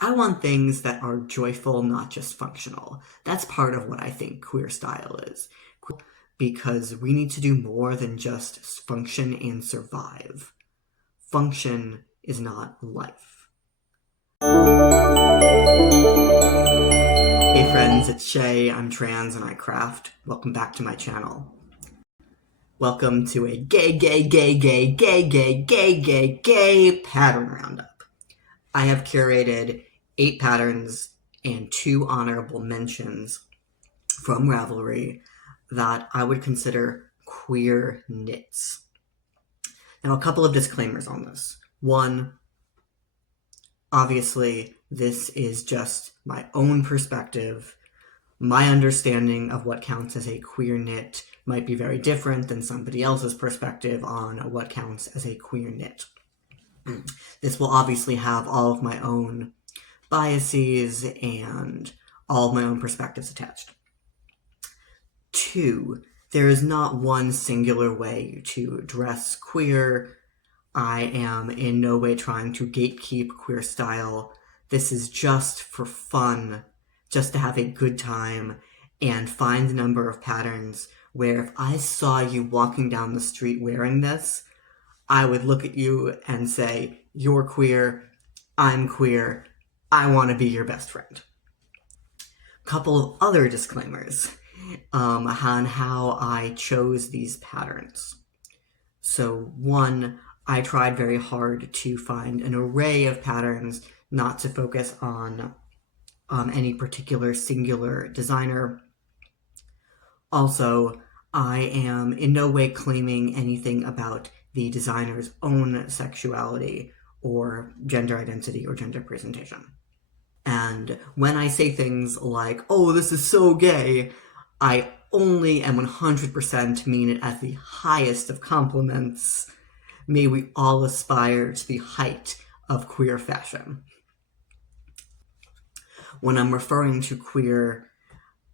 I want things that are joyful, not just functional. That's part of what I think queer style is. Because we need to do more than just function and survive. Function is not life. Hey friends, it's Shay, I'm trans and I craft. Welcome back to my channel. Welcome to a gay pattern roundup. I have curated 8 patterns and 2 honorable mentions from Ravelry that I would consider queer knits. Now, a couple of disclaimers on this. One, obviously, this is just my own perspective. My understanding of what counts as a queer knit might be very different than somebody else's perspective on what counts as a queer knit. This will obviously have all of my own biases and all of my own perspectives attached. 2, there is not one singular way to dress queer. I am in no way trying to gatekeep queer style. This is just for fun, just to have a good time and find a number of patterns where if I saw you walking down the street wearing this, I would look at you and say, you're queer, I'm queer, I want to be your best friend. Couple of other disclaimers on how I chose these patterns. So one, I tried very hard to find an array of patterns, not to focus on any particular singular designer. Also, I am in no way claiming anything about the designer's own sexuality or gender identity or gender presentation. And when I say things like, oh, this is so gay, I only and 100% mean it as the highest of compliments. May we all aspire to the height of queer fashion. When I'm referring to queer,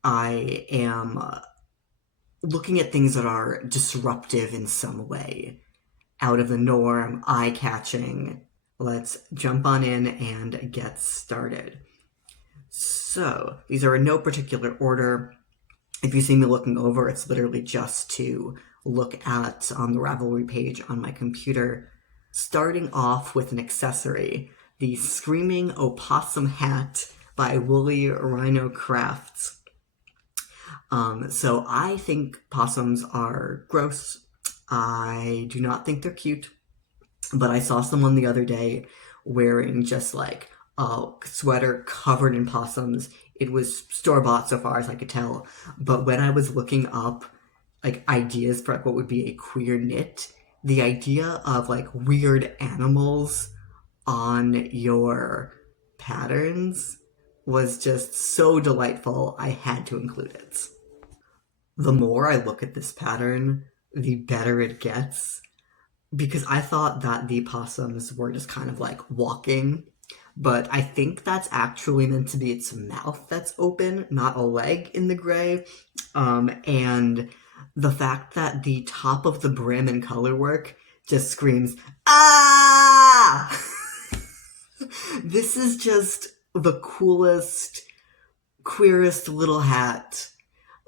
I am looking at things that are disruptive in some way, out of the norm, eye-catching. Let's jump on in and get started. So, these are in no particular order. If you see me looking over, it's literally just to look at on the Ravelry page on my computer. Starting off with an accessory, the Screaming Opossum Hat by Woolly Rhino Crafts. So I think possums are gross. I do not think they're cute, but I saw someone the other day wearing just like a sweater covered in possums. It was store-bought so far as I could tell, but when I was looking up like ideas for like what would be a queer knit, the idea of like weird animals on your patterns was just so delightful, I had to include it. The more I look at this pattern, the better it gets, because I thought that the possums were just kind of like walking, but I think that's actually meant to be its mouth that's open, not a leg in the gray. And the fact that the top of the brim and color work just screams, ah! This is just the coolest, queerest little hat.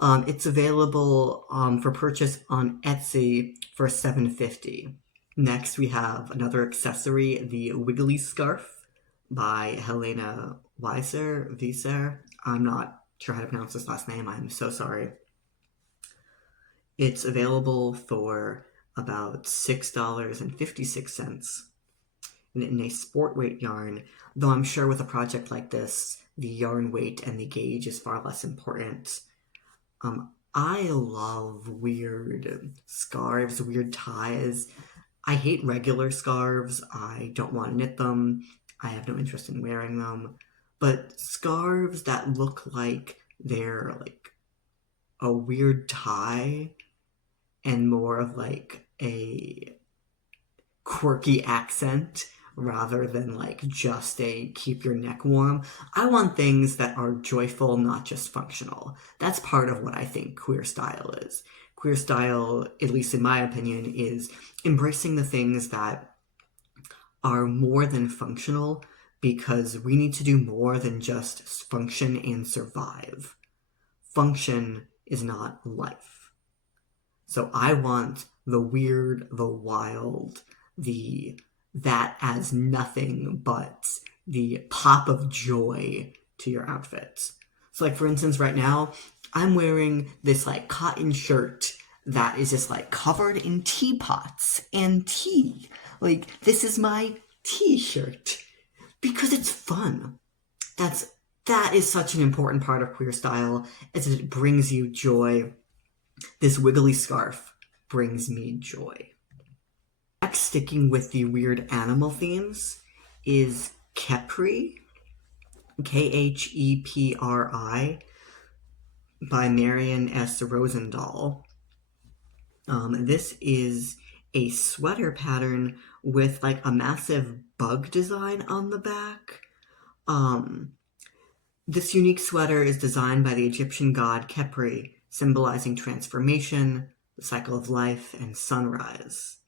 It's available for purchase on Etsy for $7.50. Next, we have another accessory, the Wiggly Scarf by Helena Wieser. I'm not sure how to pronounce this last name. I'm so sorry. It's available for about $6.56 in a sport weight yarn, though I'm sure with a project like this, the yarn weight and the gauge is far less important. I love weird scarves, weird ties. I hate regular scarves. I don't want to knit them. I have no interest in wearing them. But scarves that look like they're like a weird tie and more of like a quirky accent rather than like just a keep your neck warm. I want things that are joyful, not just functional. That's part of what I think queer style is. Queer style, at least in my opinion, is embracing the things that are more than functional, because we need to do more than just function and survive. Function is not life. So I want the weird, the wild, the that adds nothing but the pop of joy to your outfit. So like for instance right now, I'm wearing this like cotton shirt that is just like covered in teapots and tea. Like this is my tea shirt because it's fun. That's that is such an important part of queer style, as it brings you joy. This wiggly scarf brings me joy. Next, sticking with the weird animal themes, is Khepri, Khepri, by Marion S. Rosendahl. This is a sweater pattern with like a massive bug design on the back. This unique sweater is designed by the Egyptian god Khepri, symbolizing transformation, the cycle of life, and sunrise.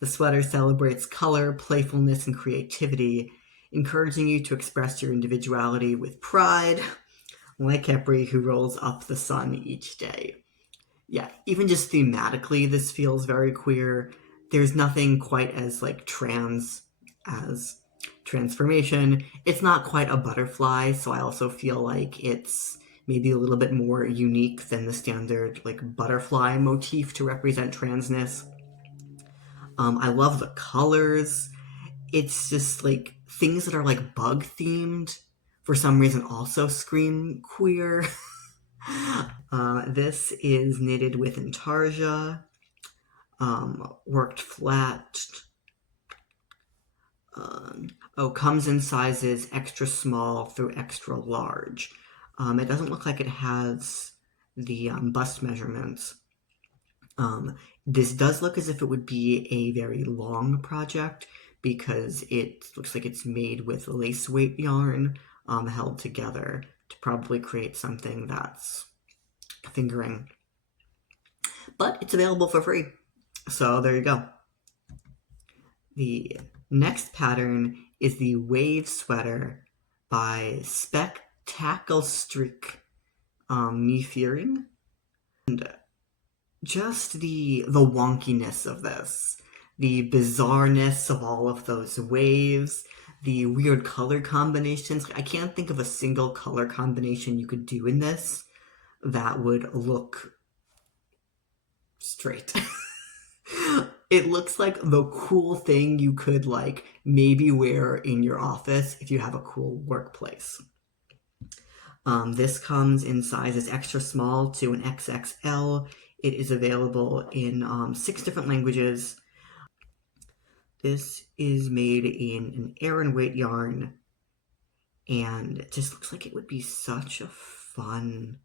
The sweater celebrates color, playfulness, and creativity, encouraging you to express your individuality with pride, like Khepri, who rolls up the sun each day. Yeah, even just thematically, this feels very queer. There's nothing quite as like trans as transformation. It's not quite a butterfly, so I also feel like it's maybe a little bit more unique than the standard like butterfly motif to represent transness. I love the colors. It's just like things that are like bug themed for some reason also scream queer. This is knitted with intarsia, worked flat. Comes in sizes extra small through extra large. It doesn't look like it has the bust measurements. This does look as if it would be a very long project because it looks like it's made with lace weight yarn held together to probably create something that's fingering. But it's available for free. So there you go. The next pattern is the Wave Sweater by Spectacle Streak Me Fearing. And just the wonkiness of this, the bizarreness of all of those waves, the weird color combinations. I can't think of a single color combination you could do in this that would look straight. It looks like the cool thing you could like maybe wear in your office if you have a cool workplace. This comes in sizes extra small to an XXL. It is available in 6 different languages. This is made in an Aran weight yarn, and it just looks like it would be such a fun,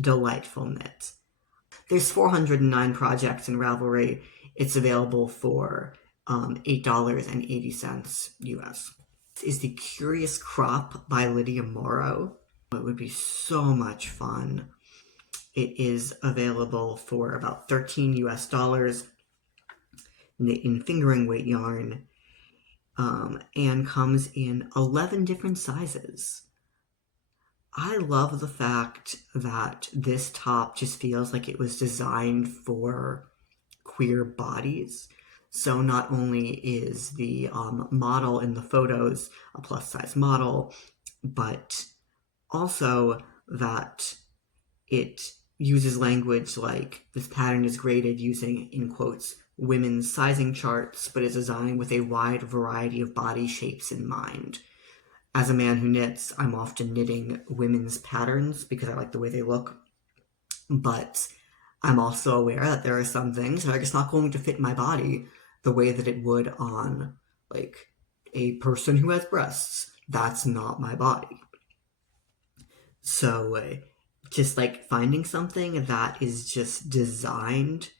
delightful knit. There's 409 projects in Ravelry. It's available for $8.80 US. This is the Curious Crop by Lydia Morrow. It would be so much fun. It is available for about $13 US in fingering weight yarn, and comes in 11 different sizes. I love the fact that this top just feels like it was designed for queer bodies. So not only is the model in the photos a plus size model, but also that it uses language like this pattern is graded using, in quotes, women's sizing charts, but is designed with a wide variety of body shapes in mind. As a man who knits, I'm often knitting women's patterns because I like the way they look, but I'm also aware that there are some things that are just not going to fit my body the way that it would on, like, a person who has breasts. That's not my body. So, just, like, finding something that is just designed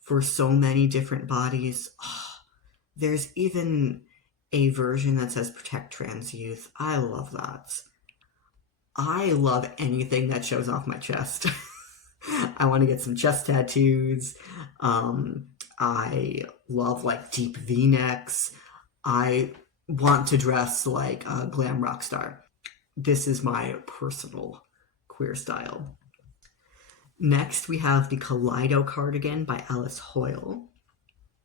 for so many different bodies. Oh, there's even a version that says protect trans youth. I love that. I love anything that shows off my chest. I want to get some chest tattoos. I love like deep V-necks. I want to dress like a glam rock star. This is my personal queer style. Next, we have the Kaleido cardigan by Alice Hoyle.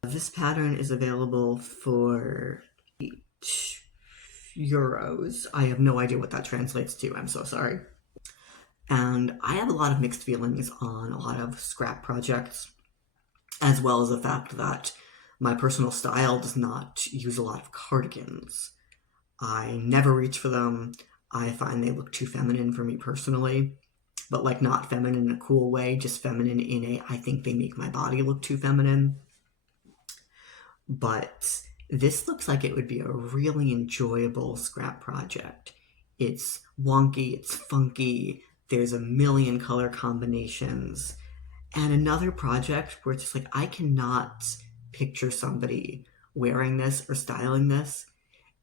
This pattern is available for €8. I have no idea what that translates to. I'm so sorry. And I have a lot of mixed feelings on a lot of scrap projects, as well as the fact that my personal style does not use a lot of cardigans. I never reach for them. I find they look too feminine for me personally, but like not feminine in a cool way, just feminine in a I think they make my body look too feminine. But this looks like it would be a really enjoyable scrap project. It's wonky, it's funky, there's a million color combinations, and another project where it's just like I cannot picture somebody wearing this or styling this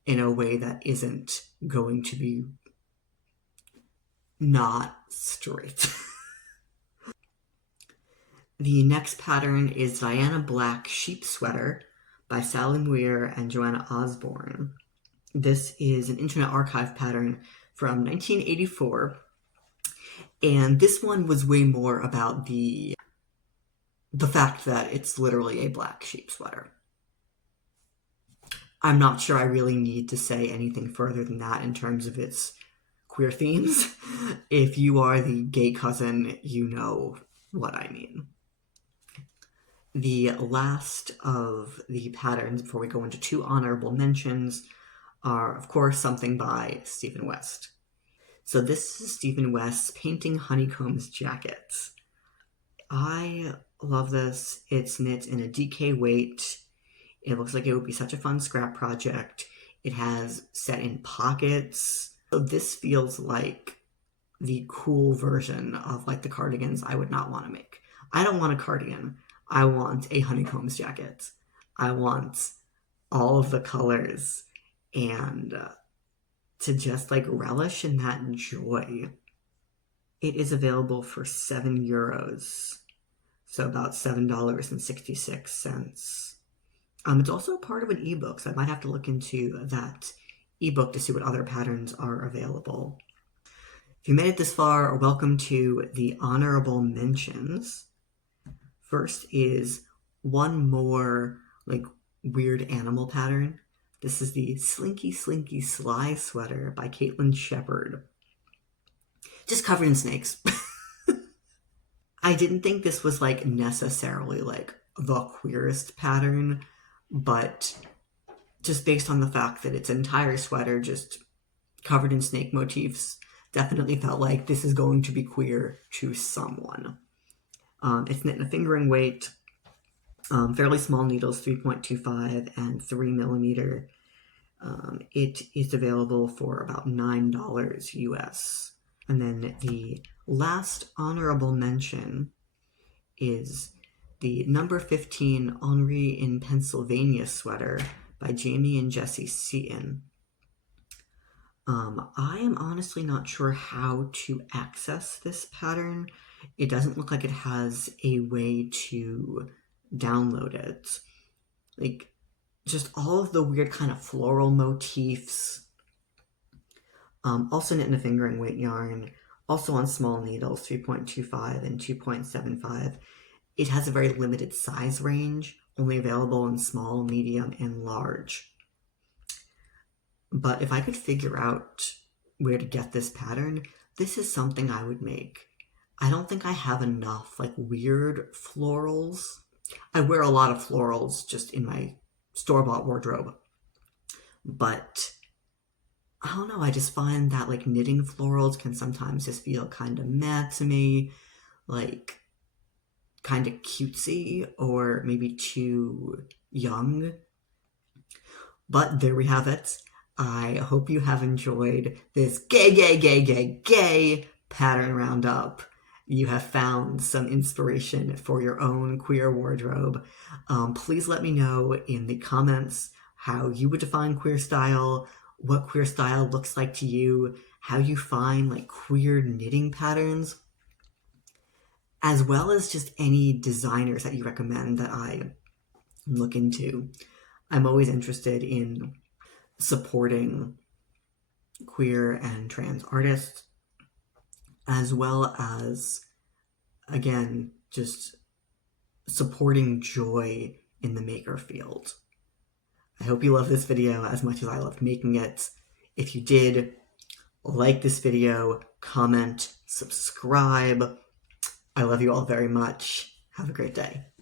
in a way that isn't going to be not straight. The next pattern is Diana Black Sheep Sweater by Sally Muir and Joanna Osborne. This is an Internet Archive pattern from 1984, and this one was way more about the fact that it's literally a black sheep sweater. I'm not sure I really need to say anything further than that in terms of its queer themes. If you are the gay cousin, you know what I mean. The last of the patterns before we go into two honorable mentions are, of course, something by Stephen West. So this is Stephen West's Painting Honeycombs Jackets. I love this. It's knit in a DK weight. It looks like it would be such a fun scrap project. It has set in pockets. So this feels like the cool version of like the cardigans I would not want to make. I don't want a cardigan. I want a honeycombs jacket. I want all of the colors and to just like relish in that joy. It is available for €7, so about $7.66. It's also part of an ebook, so I might have to look into that ebook to see what other patterns are available. If you made it this far, welcome to the honorable mentions. First is one more like weird animal pattern. This is the Slinky Slinky Sly Sweater by Caitlin Shepard. Just covered in snakes. I didn't think this was like necessarily like the queerest pattern, but just based on the fact that its entire sweater just covered in snake motifs, definitely felt like this is going to be queer to someone. It's knit in a fingering weight, fairly small needles, 3.25 and 3mm. It is available for about $9 US. And then the last honorable mention is the number 15 Henri in Pennsylvania sweater by Jamie and Jesse Seaton. I am honestly not sure how to access this pattern. It doesn't look like it has a way to download it. Like, just all of the weird kind of floral motifs. Also knit in a fingering weight yarn. Also on small needles, 3.25 and 2.75. It has a very limited size range, only available in small, medium, and large. But if I could figure out where to get this pattern, this is something I would make. I don't think I have enough like weird florals. I wear a lot of florals just in my store-bought wardrobe. But I don't know, I just find that like knitting florals can sometimes just feel kind of meh to me, like kind of cutesy or maybe too young. But there we have it. I hope you have enjoyed this gay pattern roundup. You have found some inspiration for your own queer wardrobe. Please let me know in the comments how you would define queer style, what queer style looks like to you, how you find like queer knitting patterns, as well as just any designers that you recommend that I look into. I'm always interested in supporting queer and trans artists, as well as, again, just supporting joy in the maker field. I hope you love this video as much as I loved making it. If you did, like this video, comment, subscribe. I love you all very much. Have a great day.